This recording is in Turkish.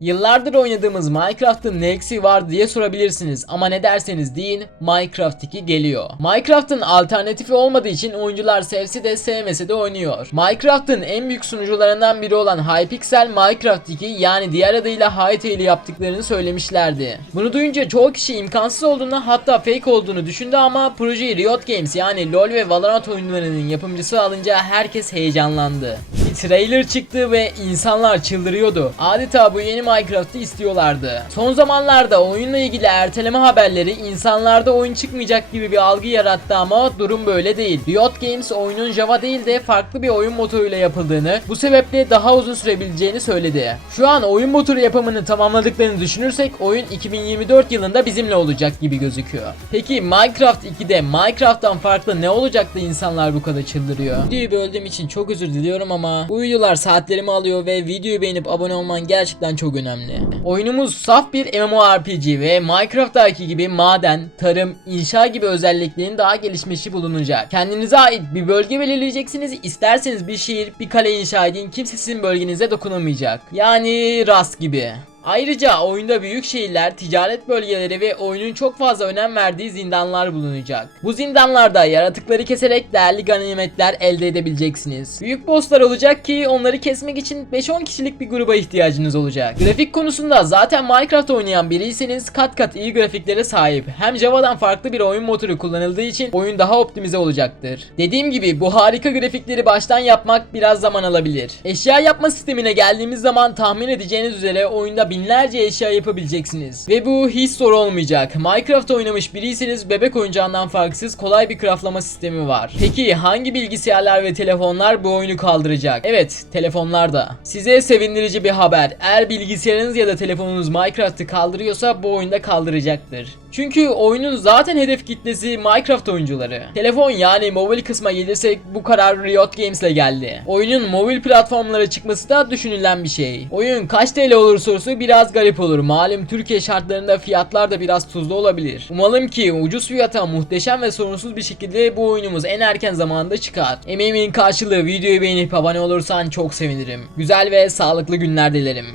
Yıllardır oynadığımız Minecraft'ın ne eksiği var diye sorabilirsiniz ama ne derseniz deyin Minecraft 2 geliyor. Minecraft'ın alternatifi olmadığı için oyuncular sevse de sevmese de oynuyor. Minecraft'ın en büyük sunucularından biri olan Hypixel Minecraft 2 yani diğer adıyla Hytale yaptıklarını söylemişlerdi. Bunu duyunca çoğu kişi imkansız olduğunu hatta fake olduğunu düşündü ama projeyi Riot Games yani LoL ve Valorant oyunlarının yapımcısı alınca herkes heyecanlandı. Trailer çıktı ve insanlar çıldırıyordu. Adeta bu yeni Minecraft'ı istiyorlardı. Son zamanlarda oyunla ilgili erteleme haberleri insanlarda oyun çıkmayacak gibi bir algı yarattı ama durum böyle değil. Riot Games oyunun Java değil de farklı bir oyun motoruyla yapıldığını, bu sebeple daha uzun sürebileceğini söyledi. Şu an oyun motoru yapımını tamamladıklarını düşünürsek oyun 2024 yılında bizimle olacak gibi gözüküyor. Peki Minecraft 2'de Minecraft'tan farklı ne olacak da insanlar bu kadar çıldırıyor? Videoyu böldüğüm için çok özür diliyorum ama bu videolar saatlerimi alıyor ve videoyu beğenip abone olman gerçekten çok önemli. Oyunumuz saf bir MMORPG ve Minecraft'taki gibi maden, tarım, inşa gibi özelliklerin daha gelişmişi bulunacak. Kendinize ait bir bölge belirleyeceksiniz. İsterseniz bir şehir, bir kale inşa edin. Kimse sizin bölgenize dokunamayacak. Yani rast gibi. Ayrıca oyunda büyük şehirler, ticaret bölgeleri ve oyunun çok fazla önem verdiği zindanlar bulunacak. Bu zindanlarda yaratıkları keserek değerli ganimetler elde edebileceksiniz. Büyük bosslar olacak ki onları kesmek için 5-10 kişilik bir gruba ihtiyacınız olacak. Grafik konusunda zaten Minecraft oynayan biriyseniz kat kat iyi grafiklere sahip. Hem Java'dan farklı bir oyun motoru kullanıldığı için oyun daha optimize olacaktır. Dediğim gibi bu harika grafikleri baştan yapmak biraz zaman alabilir. Eşya yapma sistemine geldiğimiz zaman tahmin edeceğiniz üzere oyunda binlerce eşya yapabileceksiniz. Ve bu hiç zor olmayacak. Minecraft oynamış biriyseniz bebek oyuncağından farksız kolay bir craftlama sistemi var. Peki hangi bilgisayarlar ve telefonlar bu oyunu kaldıracak? Evet, telefonlar da. Size sevindirici bir haber. Eğer bilgisayarınız ya da telefonunuz Minecraft'ı kaldırıyorsa bu oyunda kaldıracaktır. Çünkü oyunun zaten hedef kitlesi Minecraft oyuncuları. Telefon yani mobil kısma gelirsek bu karar Riot Games'le geldi. Oyunun mobil platformlara çıkması da düşünülen bir şey. Oyun kaç TL olur sorusu biraz garip olur. Malum Türkiye şartlarında fiyatlar da biraz tuzlu olabilir. Umalım ki ucuz fiyata muhteşem ve sorunsuz bir şekilde bu oyunumuz en erken zamanda çıkar. Emeğimin karşılığı videoyu beğenip abone olursan çok sevinirim. Güzel ve sağlıklı günler dilerim.